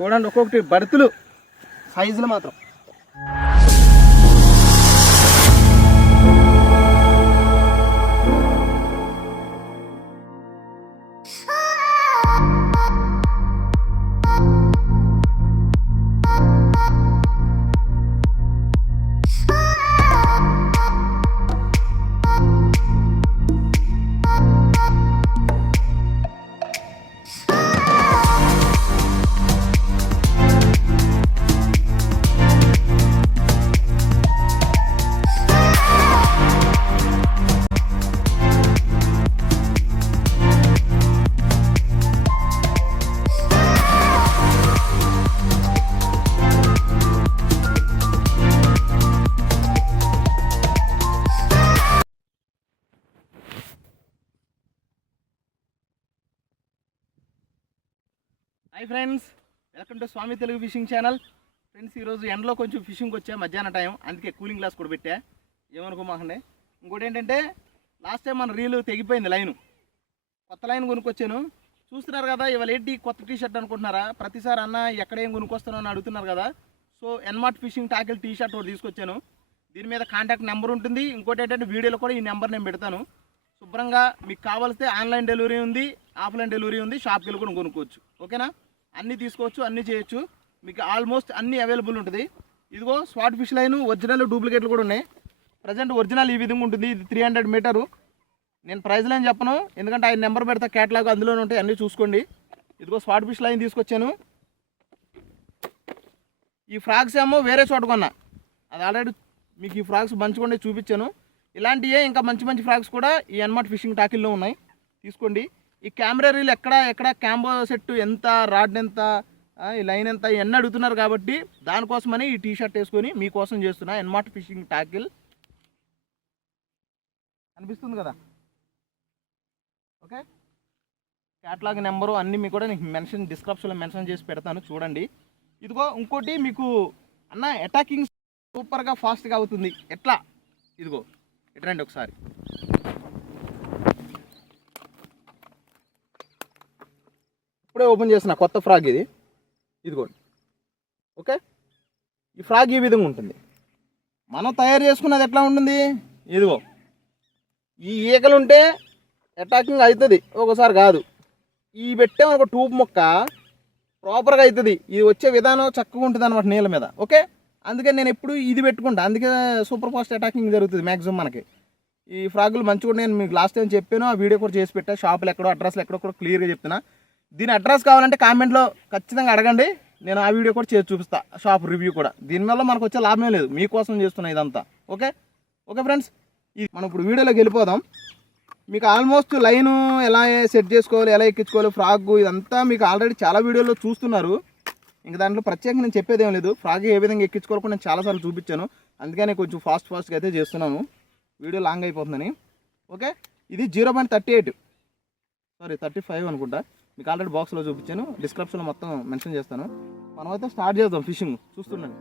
చూడండి ఒక్కొక్కటి బర్తులు సైజులు మాత్రం. Hi friends, welcome to Swami Telugu fishing channel. Friends, ఈరోజు ఎండలో కొంచెం ఫిషింగ్ వచ్చా మధ్యాహ్నం టైం, అందుకే కూలింగ్ గ్లాస్ కూడా పెట్టా, ఏమనుకోమాకండి. ఇంకోటి ఏంటంటే లాస్ట్ టైం మన రీలు తెగిపోయింది లైను, కొత్త లైన్ కొనుక్కొచ్చాను. చూస్తున్నారు కదా, ఇవాళ ఏంటి కొత్త టీ షర్ట్ అనుకుంటున్నారా? ప్రతిసారి అన్న ఎక్కడేం కొనుక్కొస్తానో అని అడుగుతున్నారు కదా. So N Mart fishing tackle T shirt ఒకటి తీసుకొచ్చాను. దీని మీద కాంటాక్ట్ నెంబర్ ఉంటుంది. ఇంకోటి ఏంటంటే వీడియోలో కూడా ఈ నెంబర్ నేను పెడతాను. శుభ్రంగా మీకు కావాల్స్తే ఆన్లైన్ డెలివరీ ఉంది, ఆఫ్లైన్ డెలివరీ ఉంది, షాప్కి వెళ్ళి కూడా కొనుక్కోవచ్చు. ఓకేనా? అన్నీ తీసుకోవచ్చు, అన్నీ చేయొచ్చు, మీకు ఆల్మోస్ట్ అన్నీ అవైలబుల్ ఉంటుంది. ఇదిగో స్వాట్ ఫిష్ లైన్, ఒరిజినల్ డూప్లికేట్లు కూడా ఉన్నాయి. ప్రజెంట్ ఒరిజినల్ ఈ విధంగా ఉంటుంది. ఇది 300 మీటరు. నేను ప్రైజ్ లైన్ చెప్పను, ఎందుకంటే ఆయన నెంబర్ పెడతా, క్యాటలాగ్ అందులోనే ఉంటాయి, అన్నీ చూసుకోండి. ఇదిగో స్వాట్ ఫిష్ లైన్ తీసుకొచ్చాను. ఈ ఫ్రాక్స్ ఏమో వేరే చోట కొన్నా, అది ఆల్రెడీ మీకు ఈ ఫ్రాక్స్ మంచిగా చూపించాను. ఇలాంటివే ఇంకా మంచి మంచి ఫ్రాక్స్ కూడా ఈ ఎన్మార్ట్ ఫిషింగ్ టాకిల్లో ఉన్నాయి, తీసుకోండి. ఈ కెమెరా రీల్ ఎక్కడ క్యాంబో సెట్ ఎంత, రాడ్ ఎంత, ఈ లైన్ ఎంత, ఇవన్నీ అడుగుతున్నారు కాబట్టి దానికోసమని ఈ టీ షర్ట్ వేసుకొని మీకోసం చేస్తున్నా. ఎన్మార్ట్ ఫిషింగ్ టాకిల్ అనిపిస్తుంది కదా. ఓకే, క్యాటలాగ్ నెంబరు అన్నీ మీకు కూడా నేను డిస్క్రిప్షన్లో మెన్షన్ చేసి పెడతాను, చూడండి. ఇదిగో ఇంకోటి మీకు అన్న, అటాకింగ్ సూపర్గా ఫాస్ట్గా అవుతుంది. ఎట్లా? ఇదిగో ఎట్రండి ఒకసారి. ఇప్పుడే ఓపెన్ చేసిన కొత్త ఫ్రాగ్ ఇది, ఇదిగోండి. ఓకే, ఈ ఫ్రాగ్ ఈ విధంగా ఉంటుంది. మనం తయారు చేసుకున్నది ఎట్లా ఉంటుంది? ఇదిగో ఈ ఈకలు ఉంటే అటాకింగ్ అవుతుంది, ఒకసారి కాదు. ఈ పెట్టే ఒక ట్యూబ్ మొక్క ప్రాపర్గా అవుతుంది. ఇది వచ్చే విధానం చక్కగా ఉంటుంది అనమాట నీళ్ళ మీద. ఓకే, అందుకని నేను ఎప్పుడు ఇది పెట్టుకుంటా, అందుకే సూపర్ ఫాస్ట్ అటాకింగ్ జరుగుతుంది మ్యాక్సిమం మనకి. ఈ ఫ్రాగులు మంచిగా నేను మీకు లాస్ట్ టైం చెప్పాను, ఆ వీడియో కూడా చేసి పెట్టా. షాపులు ఎక్కడో, అడ్రస్లు ఎక్కడో కూడా క్లియర్గా చెప్తున్నా. దీని అడ్రస్ కావాలంటే కామెంట్లో ఖచ్చితంగా అడగండి, నేను ఆ వీడియో కూడా చేసి చూపిస్తా, షాప్ రివ్యూ కూడా. దీనివల్ల మనకు వచ్చే లాభమే లేదు, మీకోసం చేస్తున్నా ఇదంతా. ఓకే ఓకే ఫ్రెండ్స్, ఇది మనం ఇప్పుడు వీడియోలోకి వెళ్ళిపోదాం. మీకు ఆల్మోస్ట్ లైను ఎలా సెట్ చేసుకోవాలి, ఎలా ఎక్కించుకోవాలి, ఫ్రాగ్ ఇదంతా మీకు ఆల్రెడీ చాలా వీడియోలో చూస్తున్నారు. ఇంకా దాంట్లో ప్రత్యేకంగా నేను చెప్పేది ఏం లేదు. ఫ్రాగ్ ఏ విధంగా ఎక్కించుకోవాలి కూడా నేను చాలాసార్లు చూపించాను, అందుకని కొంచెం ఫాస్ట్గా అయితే చేస్తున్నాను, వీడియో లాంగ్ అయిపోతుందని. ఓకే, ఇది 0.38 సారీ 35 అనుకుంటా, మీకు ఆల్రెడీ బాక్స్లో చూపించాను, డిస్క్రిప్షన్లో మొత్తం మెన్షన్ చేస్తాను. మనమైతే స్టార్ట్ చేద్దాం ఫిషింగ్, చూస్తున్నాను.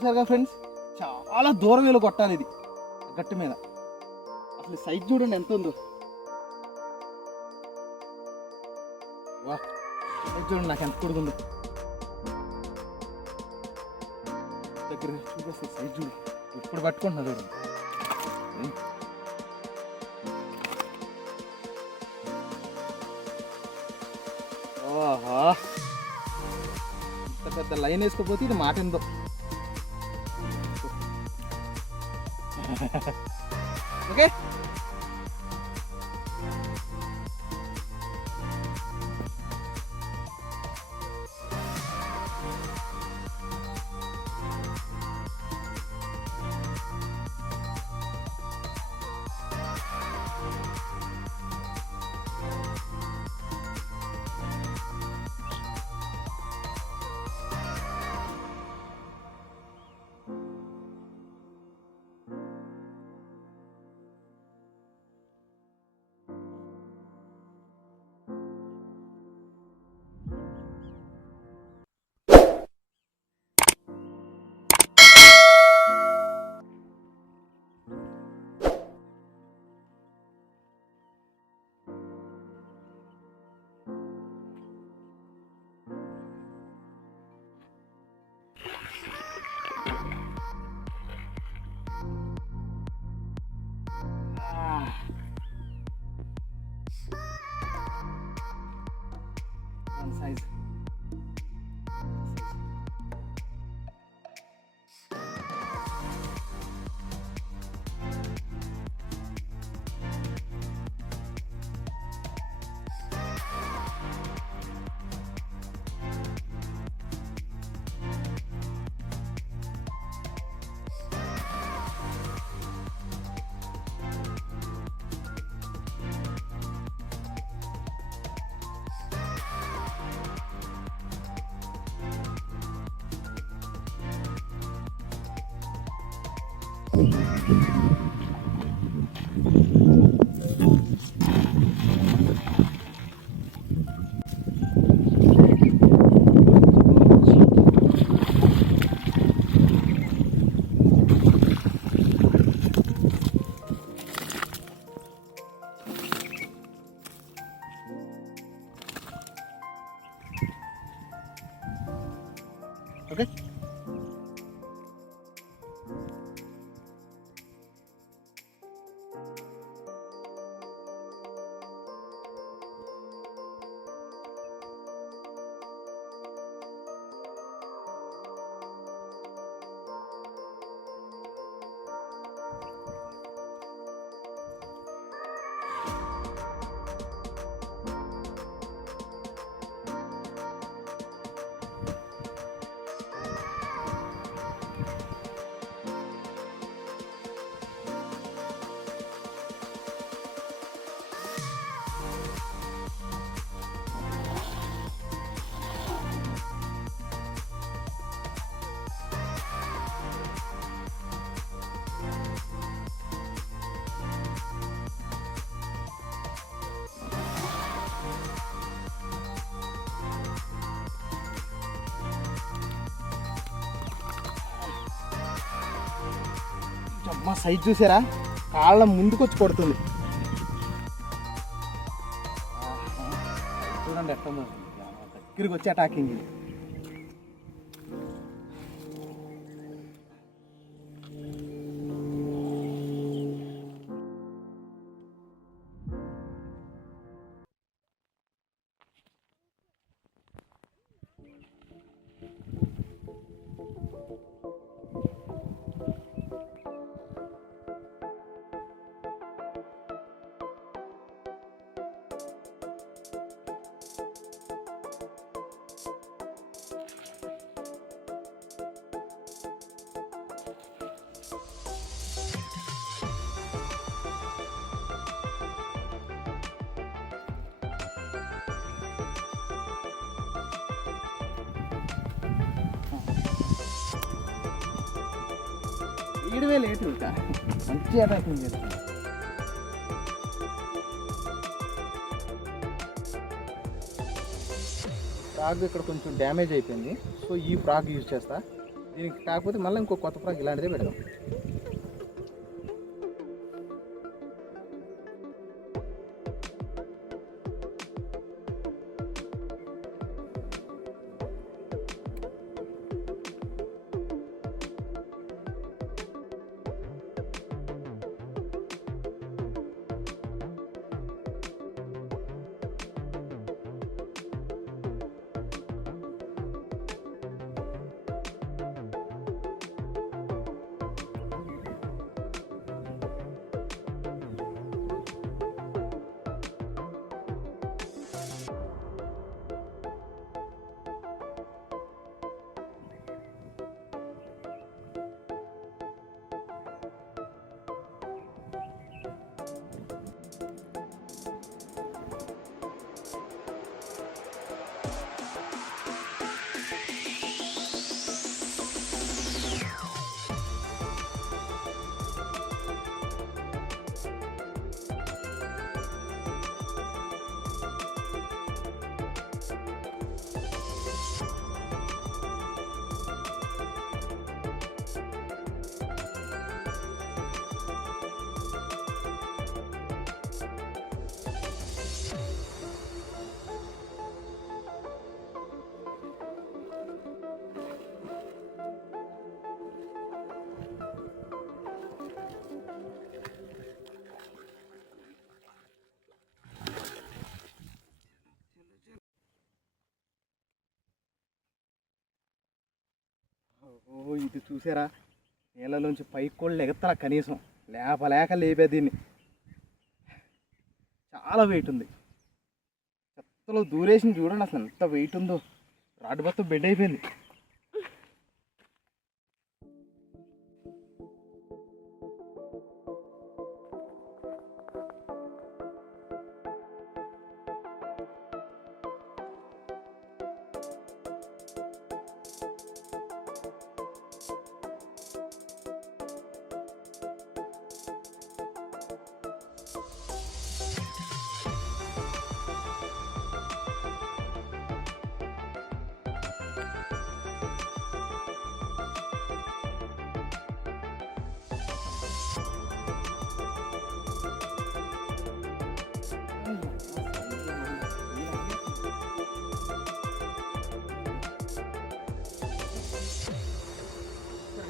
చూసారుగా ఫ్రెండ్స్, చాలా దూరం వెళ్ళి కొట్టాలి ఇది గట్టి మీద. అసలు సైజ్ చూడండి ఎంత ఉందో. వా, సైజ్ చూడండి నాకు ఎంత కొడుకుందో. దగ్గర చూపిస్తే సైజ్ చూడు, ఇప్పుడు పట్టుకుంటున్నా చూడండి. ఓహో, ఇంత పెద్ద లైన్ వేసుకోపోతే ఇది మాట ఎంతో. Okay, size okay. అమ్మ సైజ్ చూసారా, కాళ్ళ ముందుకు వచ్చి కొడుతుంది. చూడండి ఎట్లా దగ్గరికి వచ్చి అటాకింగ్. ఈడవే లేటు ఇంకా మంచి అటాకింగ్ చేస్తాను. ఫ్రాగ్ ఇక్కడ కొంచెం డ్యామేజ్ అయిపోయింది, సో ఈ ఫ్రాగ్ యూజ్ చేస్తా. దీనికి కాకపోతే మళ్ళీ ఇంకో కొత్త ఫ్రాక్ ఇలాంటిదే పెడదాం. ఓ ఇది చూసారా, నీళ్ళలోంచి పైకి కూడా లెగతలా, కనీసం లేపలేక లేపే దీన్ని. చాలా వెయిట్ ఉంది. చెత్తలో దూరేసి చూడండి అసలు ఎంత వెయిట్ ఉందో. రాడ్ మొత్తం బెడ్ అయిపోయింది.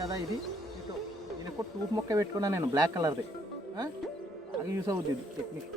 కదా ఇది దీనికి టూప్ మొక్క పెట్టుకున్నా నేను, బ్లాక్ కలర్ది. అది యూస్ అవుతుంది ఇది టెక్నిక్.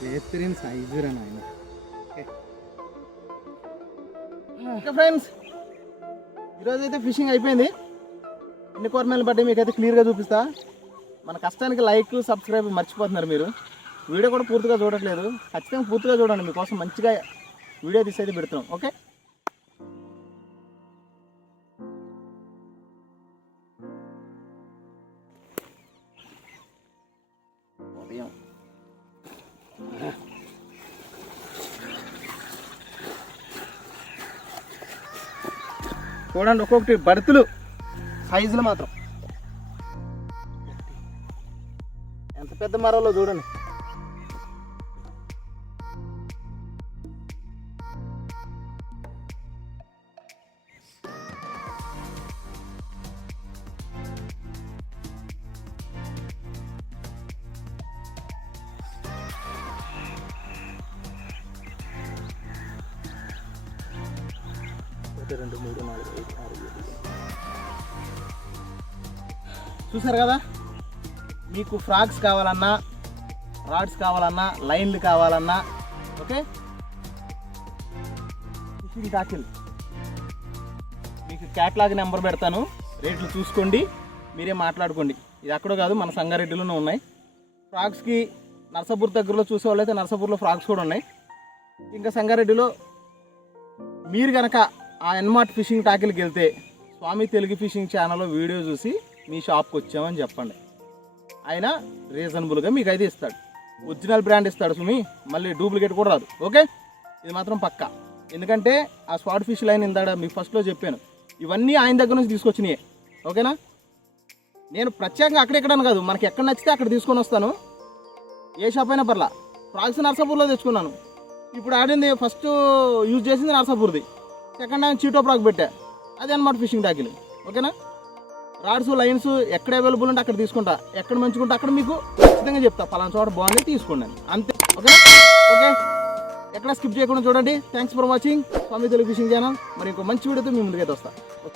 బేహతరీన్ సైజు రా నాయన. ఓకే ఫ్రెండ్స్, ఈరోజు అయితే ఫిషింగ్ అయిపోయింది. ఎన్ని కూరమేలు బట్టి మీకైతే క్లియర్గా చూపిస్తా. మన కష్టానికి లైక్ సబ్స్క్రైబ్ మర్చిపోతున్నారు మీరు. వీడియో కూడా పూర్తిగా చూడట్లేదు. ఖచ్చితంగా పూర్తిగా చూడండి, మీకోసం మంచిగా వీడియో తీసి అయితే పెడుతున్నాం. ఓకే, ఉదయం చూడండి ఒక్కొక్కటి బడుతులు సైజులు మాత్రం ఎంత పెద్ద మరలో చూడండి. 2 3 4 5 6 7 చూసారు కదా, మీకు ఫ్రాగ్స్ కావాలన్నా, రాడ్స్ కావాలన్నా, లైన్లు కావాలన్నా, ఓకే, ఫిషింగ్ టాకిల్ మీకు క్యాట్లాగ్ నెంబర్ పెడతాను, రేట్లు చూసుకోండి, మీరే మాట్లాడుకోండి. ఇది అక్కడ కాదు, మన సంగారెడ్డిలోనే ఉన్నాయి. ఫ్రాగ్స్కి నర్సాపూర్ దగ్గరలో చూసే వాళ్ళైతే నర్సాపూర్లో ఫ్రాగ్స్ కూడా ఉన్నాయి. ఇంకా సంగారెడ్డిలో మీరు కనుక ఆ ఎన్మార్ట్ ఫిషింగ్ టాకిల్కి వెళ్తే స్వామి తెలుగు ఫిషింగ్ ఛానల్లో వీడియో చూసి మీ షాప్కి వచ్చామని చెప్పండి. ఆయన రీజనబుల్గా మీకు అయితే ఇస్తాడు. ఒరిజినల్ బ్రాండ్ ఇస్తాడు సుమి, మళ్ళీ డూప్లికేట్ కూడా రాదు. ఓకే, ఇది మాత్రం పక్కా. ఎందుకంటే ఆ స్పాట్ ఫిష్ లైన్ ఇందాక మీకు ఫస్ట్లో చెప్పాను, ఇవన్నీ ఆయన దగ్గర నుంచి తీసుకొచ్చినాయి. ఓకేనా, నేను ప్రత్యేకంగా అక్కడెక్కడని కాదు, మనకి ఎక్కడ నచ్చితే అక్కడ తీసుకొని వస్తాను. ఏ షాప్ అయినా పర్లా. ఫ్రాగ్స్ నర్సాపూర్లో తెచ్చుకున్నాను. ఇప్పుడు ఆడింది ఫస్ట్ యూజ్ చేసింది నర్సాపూర్ది, సెకండ్ హ్యాండ్ చీటో ఫ్రాగ్ పెట్టా, అది అన్నమాట ఫిషింగ్ టాకిల్. ఓకేనా, రాడ్స్ లైన్స్ ఎక్కడ అవైలబుల్ ఉంటే అక్కడ తీసుకుంటా, ఎక్కడ మంచుకుంటే అక్కడ మీకు ఖచ్చితంగా చెప్తా, పలానా చోట బాగుంది తీసుకోండి అని, అంతే. ఓకేనా, ఓకే, ఎక్కడ స్కిప్ చేయకుండా చూడండి. Thanks for watching Swami Telugu fishing channel. మరి ఇంకో మంచి వీడియోతో మీ ముందుకైతే వస్తా.